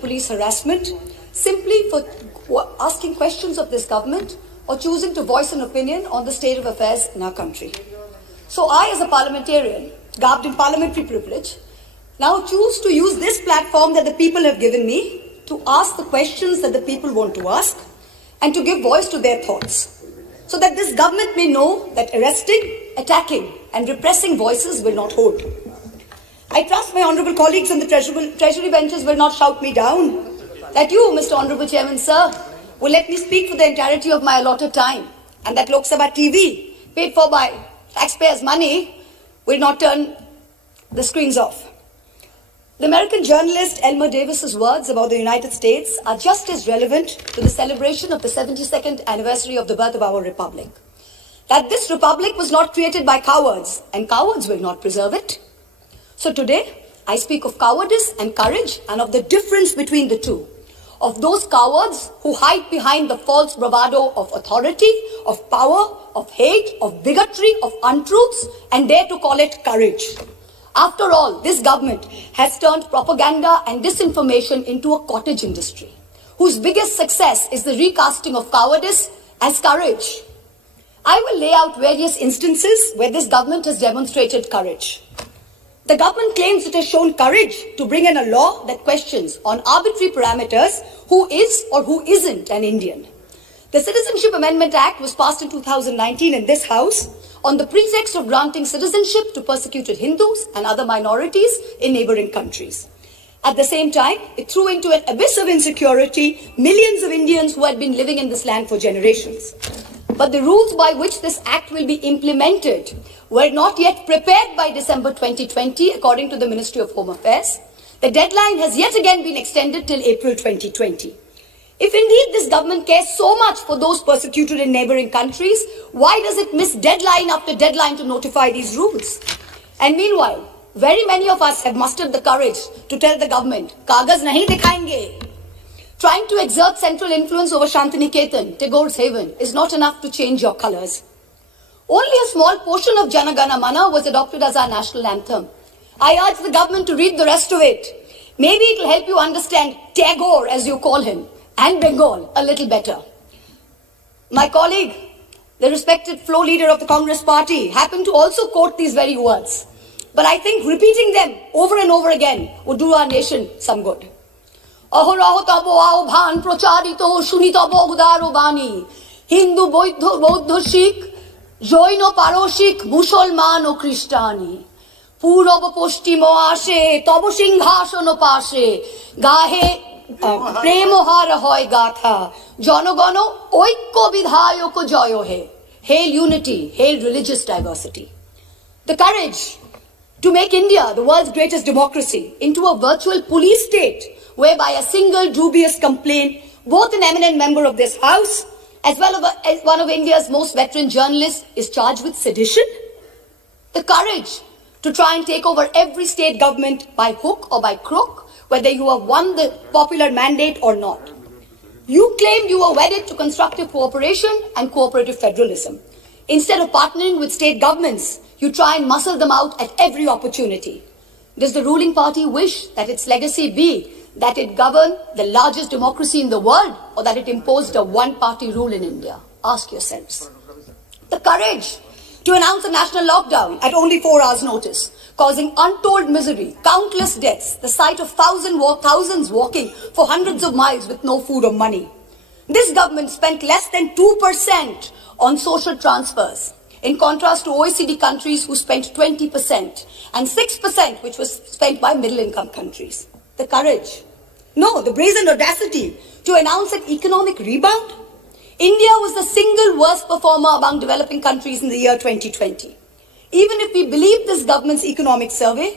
police harassment simply for asking questions of this government or choosing to voice an opinion on the state of affairs in our country. So I, as a parliamentarian, garbed in parliamentary privilege, now choose to use this platform that the people have given me to ask the questions that the people want to ask and to give voice to their thoughts, so that this government may know that arresting, attacking and repressing voices will not hold. I trust my honourable colleagues on the treasury benches will not shout me down, that you, Mr. Honourable Chairman, sir, will let me speak for the entirety of my allotted time, and that Lok Sabha TV, paid for by taxpayers' money, will not turn the screens off. The American journalist Elmer Davis's words about the United States are just as relevant to the celebration of the 72nd anniversary of the birth of our republic. That this republic was not created by cowards, and cowards will not preserve it. So today, I speak of cowardice and courage, and of the difference between the two. Of those cowards who hide behind the false bravado of authority, of power, of hate, of bigotry, of untruths, and dare to call it courage. After all, this government has turned propaganda and disinformation into a cottage industry, whose biggest success is the recasting of cowardice as courage. I will lay out various instances where this government has demonstrated courage. The government claims it has shown courage to bring in a law that questions on arbitrary parameters who is or who isn't an Indian. The Citizenship Amendment Act was passed in 2019 in this House on the pretext of granting citizenship to persecuted Hindus and other minorities in neighboring countries. At the same time, it threw into an abyss of insecurity millions of Indians who had been living in this land for generations. But the rules by which this act will be implemented were not yet prepared by December 2020, according to the Ministry of Home Affairs. The deadline has yet again been extended till April 2020. If indeed this government cares so much for those persecuted in neighboring countries, why does it miss deadline after deadline to notify these rules? And meanwhile, very many of us have mustered the courage to tell the government, "Kagaz nahi dikhayenge." Trying to exert central influence over Shantiniketan, Tagore's haven, is not enough to change your colours. Only a small portion of Jana Gana Mana was adopted as our national anthem. I urge the government to read the rest of it. Maybe it will help you understand Tagore, as you call him, and Bengal a little better. My colleague, the respected floor leader of the Congress party, happened to also quote these very words. But I think repeating them over and over again would do our nation some good. Ahoraho tabo ao bhan procharito shunitabo udaro bani. Hindu, Bauddha, Sikh, Jain পারসিক মুসলমান ও খ্রিস্টানি পূরব পশ্চিম আসে তব সিংহাসন পাশে গাহে প্রেম হার হয় গাথা জনগণ ঐক্য বিধায়ক জয় হে. Hail unity, hail religious diversity. The courage to make India, the world's greatest democracy, into a virtual police state whereby a single dubious complaint, both an eminent member of this House as well as one of India's most veteran journalists, is charged with sedition. The courage to try and take over every state government by hook or by crook, whether you have won the popular mandate or not. You claimed you were wedded to constructive cooperation and cooperative federalism. Instead of partnering with state governments, you try and muscle them out at every opportunity. Does the ruling party wish that its legacy be that it governed the largest democracy in the world, or that it imposed a one-party rule in India? Ask yourselves. The courage to announce a national lockdown at only 4 hours' notice, causing untold misery, countless deaths, the sight of thousands walking for hundreds of miles with no food or money. This government spent less than 2% on social transfers, in contrast to OECD countries who spent 20%, and 6% which was spent by middle-income countries. The courage, no, the brazen audacity to announce an economic rebound. India was the single worst performer among developing countries in the year 2020. Even if we believe this government's economic survey,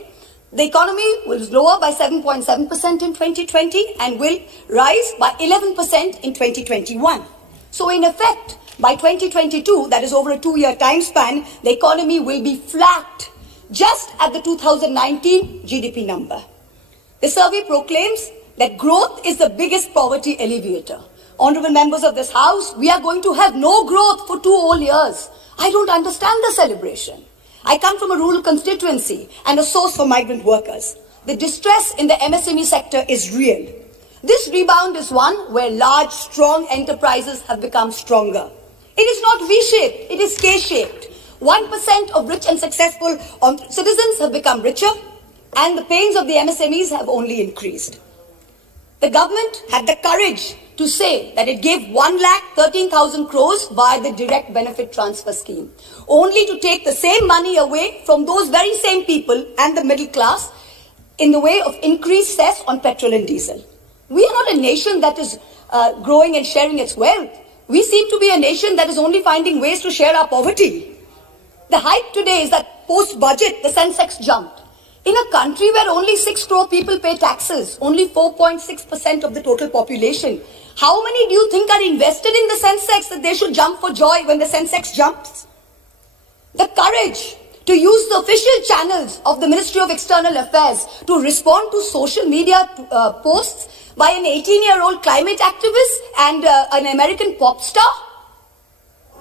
the economy was lower by 7.7% in 2020 and will rise by 11% in 2021. So in effect, by 2022, that is over a 2-year time span, the economy will be flat, just at the 2019 GDP number. The survey proclaims that growth is the biggest poverty alleviator. Honorable members of this House, we are going to have no growth for 2 whole years. I don't understand the celebration. I come from a rural constituency and a source for migrant workers. The distress in the MSME sector is real. This rebound is one where large, strong enterprises have become stronger. It is not V-shaped, it is K-shaped. 1% of rich and successful citizens have become richer, and the pains of the MSMEs have only increased. The government had the courage to say that it gave 1,13,000 crores via the direct benefit transfer scheme, only to take the same money away from those very same people and the middle class in the way of increased cess on petrol and diesel. We are not a nation that is growing and sharing its wealth. We seem to be a nation that is only finding ways to share our poverty. The hype today is that post-budget, the Sensex jumped. In a country where only 6 crore people pay taxes, only 4.6% of the total population, how many do you think are invested in the Sensex that they should jump for joy when the Sensex jumps? The courage to use the official channels of the Ministry of External Affairs to respond to social media posts by an 18-year-old climate activist and an American pop star,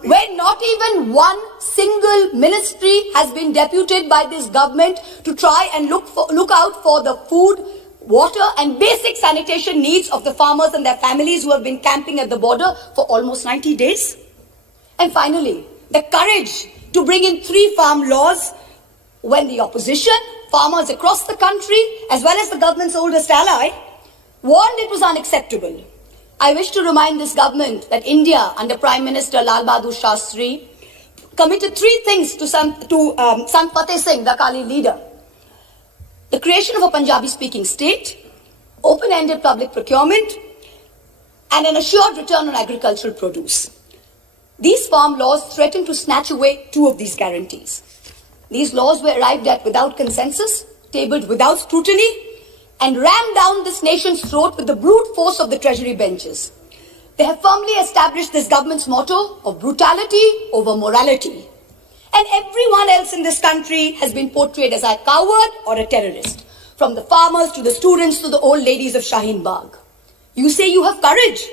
when not even one single ministry has been deputed by this government to try and look out for the food, water and basic sanitation needs of the farmers and their families who have been camping at the border for almost 90 days. And finally, the courage to bring in 3 farm laws when the opposition, farmers across the country, as well as the government's oldest ally, warned it was unacceptable. I wish to remind this government that India, under Prime Minister Lal Bahadur Shastri, committed 3 things to Sant Fateh Singh, the Akali leader. The creation of a Punjabi-speaking state, open-ended public procurement, and an assured return on agricultural produce. These farm laws threaten to snatch away 2 of these guarantees. These laws were arrived at without consensus, tabled without scrutiny, and rammed down this nation's throat with the brute force of the treasury benches. They have firmly established this government's motto of brutality over morality. And everyone else in this country has been portrayed as a coward or a terrorist, from the farmers to the students to the old ladies of Shaheen Bagh. You say you have courage.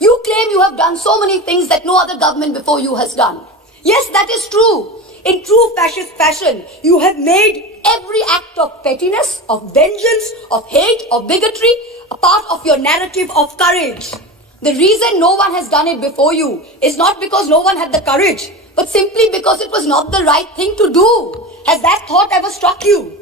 You claim you have done so many things that no other government before you has done. Yes, that is true. In true fascist fashion, you have made every act of pettiness, of vengeance, of hate, of bigotry a part of your narrative of courage. The reason no one has done it before you is not because no one had the courage, but simply because it was not the right thing to do. Has that thought ever struck you?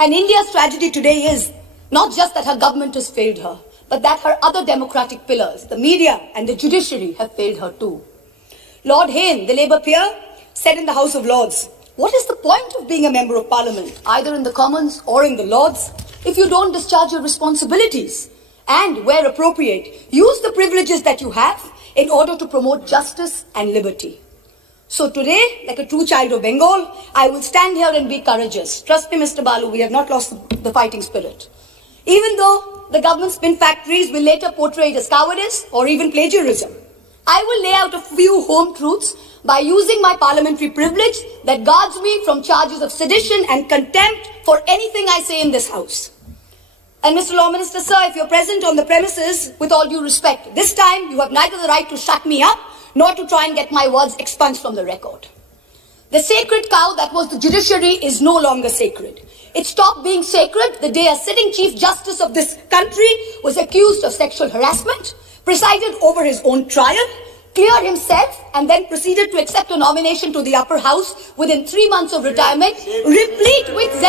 And India's tragedy today is not just that her government has failed her, but that her other democratic pillars, the media and the judiciary, have failed her too. Lord Hayne, the Labour peer, said in the House of Lords, "What is the point of being a member of Parliament, either in the Commons or in the Lords, if you don't discharge your responsibilities? And, where appropriate, use the privileges that you have in order to promote justice and liberty." So today, like a true child of Bengal, I will stand here and be courageous. Trust me, Mr. Balu, we have not lost the fighting spirit. Even though the government spin factories will later portray it as cowardice or even plagiarism, I will lay out a few home truths by using my parliamentary privilege that guards me from charges of sedition and contempt for anything I say in this House. And Mr. Law Minister, sir, if you're present on the premises, with all due respect, this time you have neither the right to shut me up nor to try and get my words expunged from the record. The sacred cow that was the judiciary is no longer sacred. It stopped being sacred the day a sitting Chief Justice of this country was accused of sexual harassment, presided over his own trial, cleared himself, and then proceeded to accept a nomination to the upper house within 3 months of retirement, replete with Z+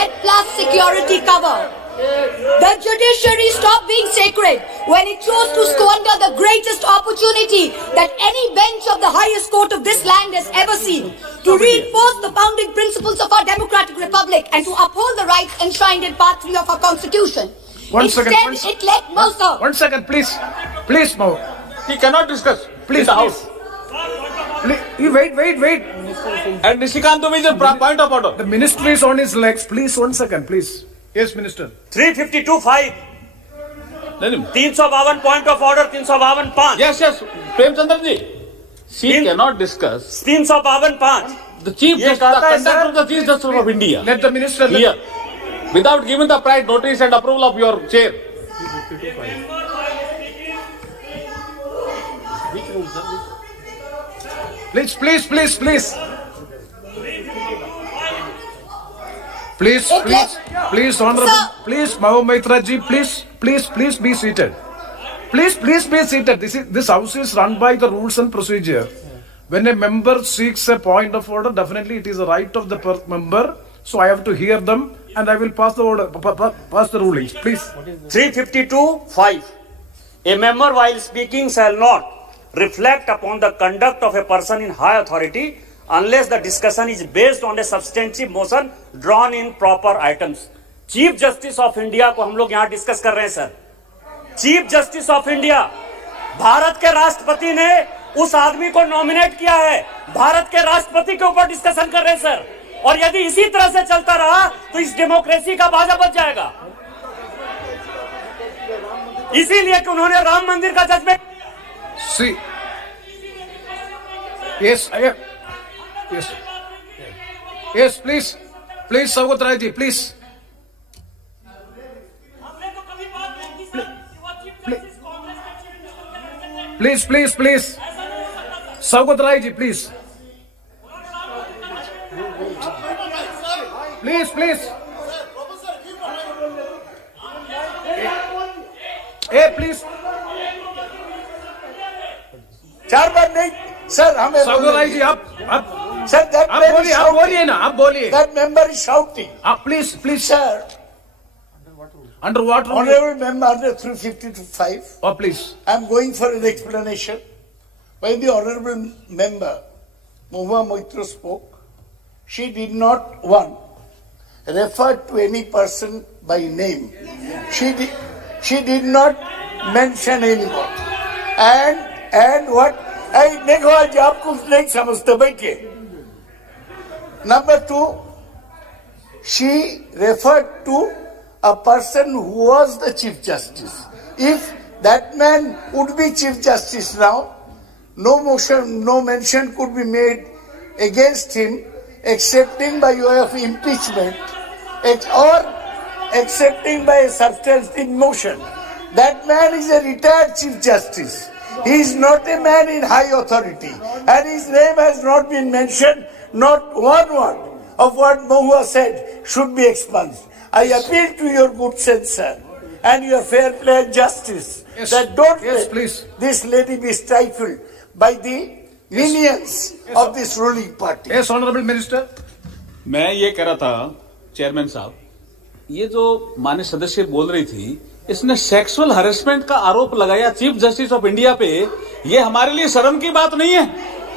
security cover. The judiciary stopped being sacred when it chose to squander the greatest opportunity that any bench of the highest court of this land has ever seen to reinforce the founding principles of our democratic republic and to uphold the rights enshrined in Part 3 of our constitution. Instead, it let Mausa. 1 second, please. Please, Mau. He cannot discuss. Please, in the House. Please, wait. And Nishikant is a point of order. The minister is on his legs. Please, 1 second, please. Yes, Minister. 352(5) 352 point of order 352(5). Yes. Premchandra ji. She cannot discuss. 352(5). The Chief Justice, the conduct of the Chief Justice of India. Let the minister Here. Without giving the prior notice and approval of your chair. Please. Please, Honorable. Sir. Please, Mahou Maitra ji, please be seated. Please be seated. This house is run by the rules and procedure. When a member seeks a point of order, definitely it is a right of the member. So I have to hear them, and I will pass the order, pass the rulings. Please. 352(5). A member while speaking shall not reflect upon the conduct of a person in high authority unless the discussion is based on a substantive motion drawn in proper items. Chief justice of India को हम लोग यहाँ discuss कर रहे हैं sir. Chief justice of India, Bharat के राष्ट्रपति ने उस आदमी को नॉमिनेट किया है, भारत के राष्ट्रपति के ऊपर डिस्कशन कर रहे हैं सर। और यदि इसी तरह से चलता रहा तो इस डेमोक्रेसी का बाजा बच जाएगा। इसीलिए कि उन्होंने राम मंदिर का judgement Yes, please, Saugata Rai ji, please. Please. Saugata Rai ji, please. Please. Hey, please. चार बार नहीं सर, हमें Saugata Rai ji, आप सर, बोलिए ना, आप बोलिए. that member is shouting. Please. Sir, Under what rule? honorable member under 352(5), Oh, please. I am going for an explanation. When the honorable member Mahua Moitra spoke, she did not refer to any person by name. She did not mention anyone. And what? देखो आज आप कुछ नहीं समझते, बैठिए। Number 2, she referred to a person who was the Chief Justice. If that man would be Chief Justice now, no mention could be made against him excepting by way of impeachment or accepting by a substantive motion. That man is a retired Chief Justice. He is not a man in high authority, and his name has not been mentioned. Not one word of what Mahua said should be expunged. I appeal to your good sense, sir, and your fair play and justice, that don't let this lady be stifled by the minions of this ruling party. Yes, Honorable Minister. मैं ये कह रहा था chairman साहब, ये जो माननीय सदस्य बोल रही थी, इसने सेक्सुअल हरेसमेंट का आरोप लगाया चीफ जस्टिस ऑफ इंडिया पे। ये हमारे लिए शर्म की बात नहीं है,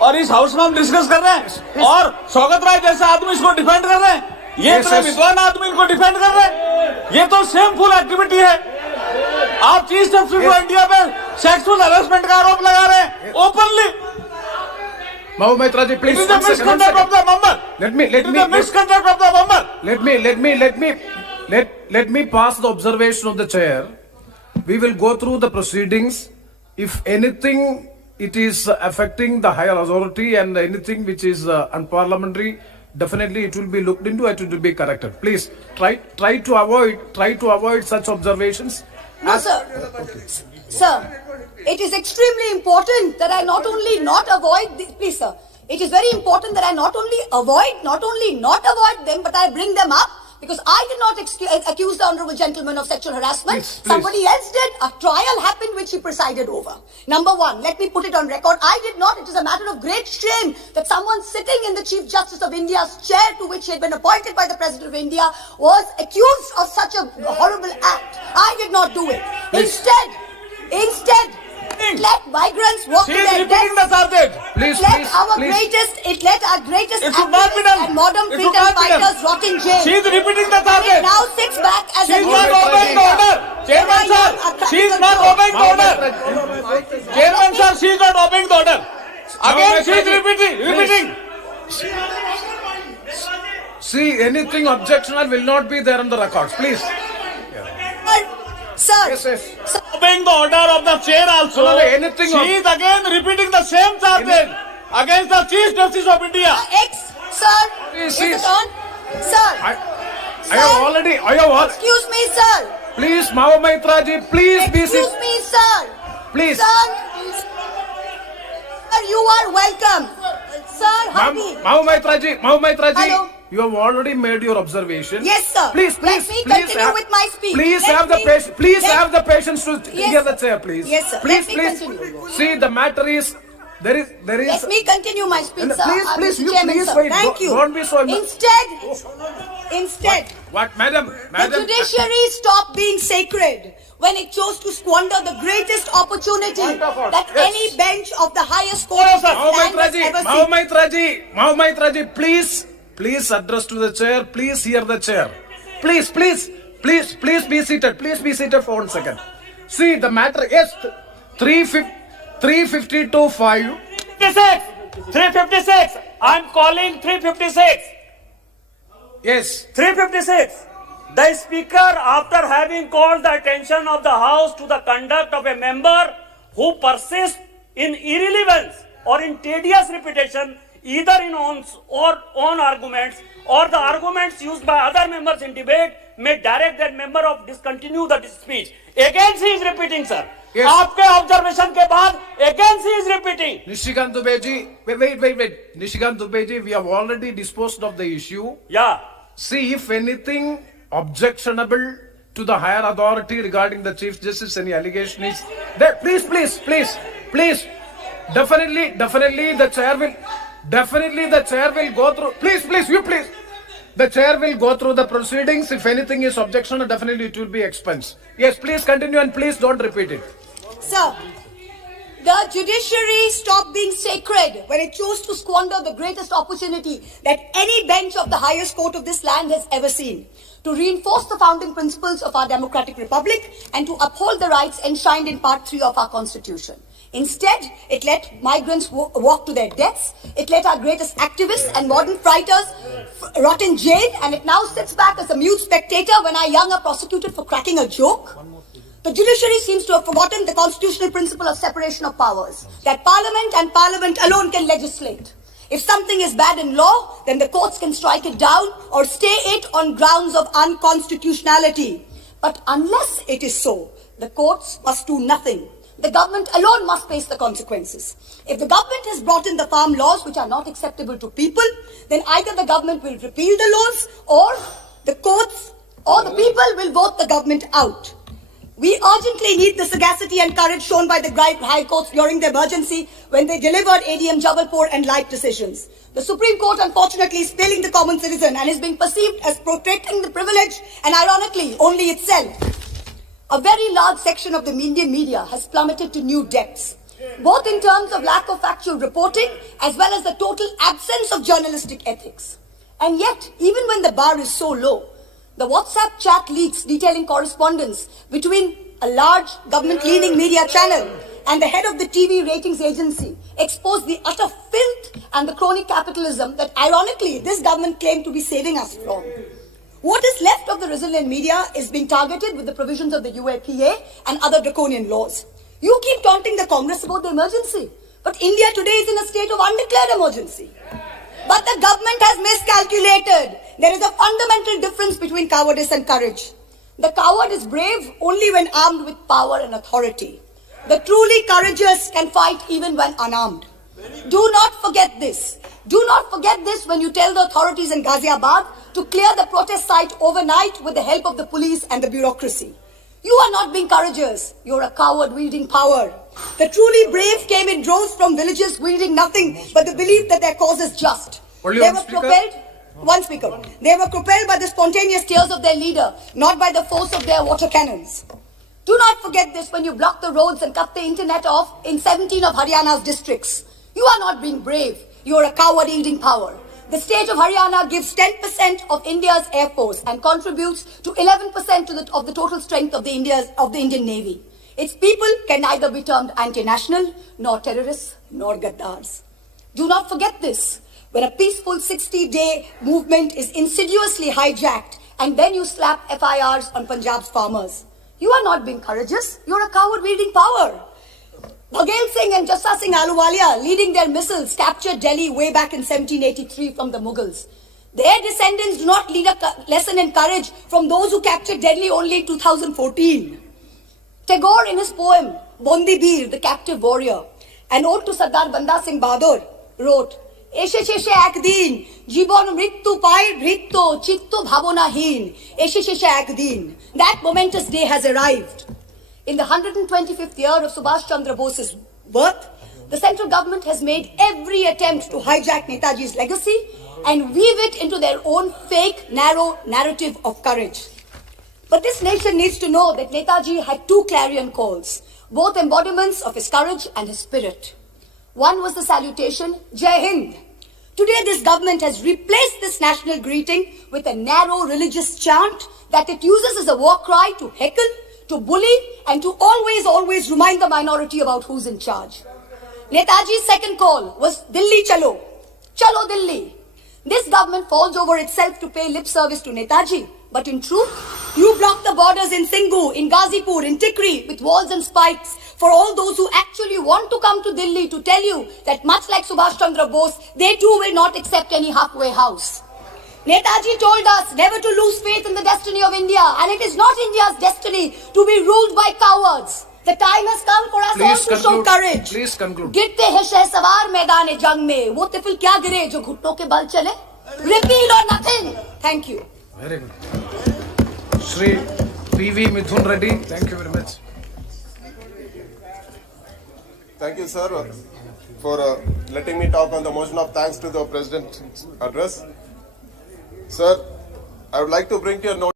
और इस हाउस में हम डिस्कस कर रहे हैं, और सौगत राय जैसा आदमी इसको डिफेंड कर रहे हैं। ये इतने विद्वान आदमी इनको डिफेंड कर रहे हैं। ये तो शेमफुल एक्टिविटी है। आप चीफ जस्टिस ऑफ इंडिया पे सेक्सुअल हरेसमेंट का आरोप लगा रहे हैं openly. Mahua Moitra ji, please. It is a misconduct of the member. Let me pass the observation of the chair. We will go through the proceedings. If anything, it is affecting the higher authority and anything which is unparliamentary, definitely it will be looked into. It will be corrected. Please try to avoid such observations. No, sir. Okay. Sir, it is extremely important that I not only not avoid please, sir. It is very important that I not only not avoid them, but I bring them up, because I did not accuse the honorable gentleman of sexual harassment. Please. Somebody else did. A trial happened which he presided over. Number one, let me put it on record. I did not. It is a matter of great shame that someone sitting in the Chief Justice of India's chair, to which he had been appointed by the President of India, was accused of such a horrible act. I did not do it. Instead, let migrants walk to their deaths. Let our greatest It should not be done. and modern It should freedom not be done. fighters rot in jail. She is repeating the It target. now sits back as She is not obeying the order. Chairman sir, she is not obeying the order. Chairman sir, she is not obeying the order. Again she is repeating. See, anything objectionable will not be there on the records. Please. Sir, Yes. Obeying the order of the chair also. No, anything She is again repeating the same charges against the Chief Justice of India. sir, Please, is it on? Sir, I have all. excuse me, sir. Please, Mahua Moitra ji, please be Excuse seated. me, sir. Please. Sir, you are welcome. Sir, hurry. Mahua Moitra ji, Hello. You have already made your observation. Yes, sir. Please, Let please, me please continue have, with my speech. Please Let have the me- patience. Please let- have the patience to Yes, hear the sir. chair, please. Yes, sir. Please, Let me please. continue. See, the matter is there is. Let me continue my speech, And sir. please, Mr. you Chairman, please sir. wait. Thank Don't- you. don't be so- Instead, What, madam? the judiciary stopped being sacred when it chose to squander the greatest opportunity Point of order. that Yes. any bench of the highest court of this land has ever seen. Mahomet Raji, please address to the chair. Please hear the chair. Please be seated. Please be seated for 1 second. See, the matter is 352.5. 356. I'm calling 356. Yes. 356. The Speaker, after having called the attention of the House to the conduct of a member who persists in irrelevance or in tedious repetition, either in own arguments or the arguments used by other members in debate, may direct that member of discontinue the speech. Again he is repeating, sir. Yes. आपके observation के बाद again he is repeating. Nishikant Dubeji, wait. Nishikant Dubeji, we have already disposed of the issue. Yeah. See, if anything objectionable to the higher authority regarding the Chief Justice, any allegation is there, please. Definitely the chair will go through. Please. The chair will go through the proceedings. If anything is objection, definitely it will be expense. Yes, please continue and please don't repeat it. Sir, the judiciary stopped being sacred when it chose to squander the greatest opportunity that any bench of the highest court of this land has ever seen to reinforce the founding principles of our democratic republic and to uphold the rights enshrined in Part 3 of our Constitution. Instead, it let migrants walk to their deaths. It let our greatest activists and modern fighters rot in jail, and it now sits back as a mute spectator when our young are prosecuted for cracking a joke. The judiciary seems to have forgotten the constitutional principle of separation of powers, that Parliament and Parliament alone can legislate. If something is bad in law, then the courts can strike it down or stay it on grounds of unconstitutionality. But unless it is so, the courts must do nothing. The government alone must face the consequences. If the government has brought in the farm laws which are not acceptable to people, then either the government will repeal the laws or the courts or the people will vote the government out. We urgently need the sagacity and courage shown by the high courts during the emergency when they delivered ADM Jabalpur and like decisions. The Supreme Court unfortunately is failing the common citizen and is being perceived as protecting the privilege and ironically only itself. A very large section of the Indian media has plummeted to new depths, both in terms of lack of factual reporting as well as the total absence of journalistic ethics. And yet, even when the bar is so low, the WhatsApp chat leaks detailing correspondence between a large government-leaning media channel and the head of the TV ratings agency expose the utter filth and the crony capitalism that ironically this government claimed to be saving us from. What is left of the resilient media is being targeted with the provisions of the UAPA and other draconian laws. You keep taunting the Congress about the emergency, but India today is in a state of undeclared emergency. But the government has miscalculated. There is a fundamental difference between cowardice and courage. The coward is brave only when armed with power and authority. The truly courageous can fight even when unarmed. Do not forget this. Do not forget this when you tell the authorities in Ghaziabad to clear the protest site overnight with the help of the police and the bureaucracy. You are not being courageous. You're a coward wielding power. The truly brave came in droves from villages wielding nothing but the belief that their cause is just. Only They one were speaker? propelled. One speaker. They were propelled by the spontaneous tears of their leader, not by the force of their water cannons. Do not forget this when you block the roads and cut the internet off in 17 of Haryana's districts. You are not being brave. You are a coward wielding power. The state of Haryana gives 10% of India's air force and contributes to 11% of the total strength of the Indian Navy. Its people can neither be termed anti-national, nor terrorists, nor gaddars. Do not forget this. When a peaceful 60-day movement is insidiously hijacked and then you slap FIRs on Punjab's farmers. You are not being courageous. You are a coward wielding power. Bhagal Singh and Jassa Singh Ahluwalia, leading their missiles, captured Delhi way back in 1783 from the Mughals. Their descendants do not lead a lesson in courage from those who captured Delhi only in 2014. Tagore, in his poem, Bondi Bir, the Captive Warrior, an ode to Sardar Banda Singh Bahadur, wrote, এসেছে একদিন জীবন মৃত্যু পায় ভৃত্য চিত্ত ভাবনাহীন এসেছে একদিন that momentous day has arrived. In the 125th year of Subhash Chandra Bose's birth, the central government has made every attempt to hijack Netaji's legacy and weave it into their own fake, narrow narrative of courage. But this nation needs to know that Netaji had two clarion calls, both embodiments of his courage and his spirit. One was the salutation, Jai Hind. Today this government has replaced this national greeting with a narrow religious chant that it uses as a war cry to heckle, to bully, and to always remind the minority about who's in charge. Netaji's second call was Delhi Chalo, Chalo Delhi. This government falls over itself to pay lip service to Netaji, but in truth, you block the borders in Singhu, in Ghazipur, in Tikri with walls and spikes for all those who actually want to come to Delhi to tell you that much like Subhash Chandra Bose, they too will not accept any halfway house. Netaji told us never to lose faith in the destiny of India, and it is not India's destiny to be ruled by cowards. The time has come for us all to show courage. Please conclude. गिरते हैं शहसवार मैदान जंग में वो तिफिल क्या गिरे जो घुटनों के बल चले Repeal or nothing. Thank you. Very good. Shri PV Mithun Reddy, thank you very much. Thank you, sir, for letting me talk on the motion of thanks to the President's address. Sir, I would like to bring to your notice.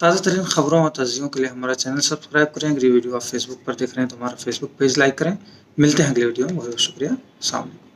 ताज़ा तरीन खबरों और तज़ियों के लिए हमारा channel subscribe करें। अगली video आप फेसबुक पर देख रहे हैं तो हमारा फेसबुक पेज लाइक करें। मिलते हैं अगले वीडियो में। बहुत शुक्रिया। अस्सलाम वालेकुम।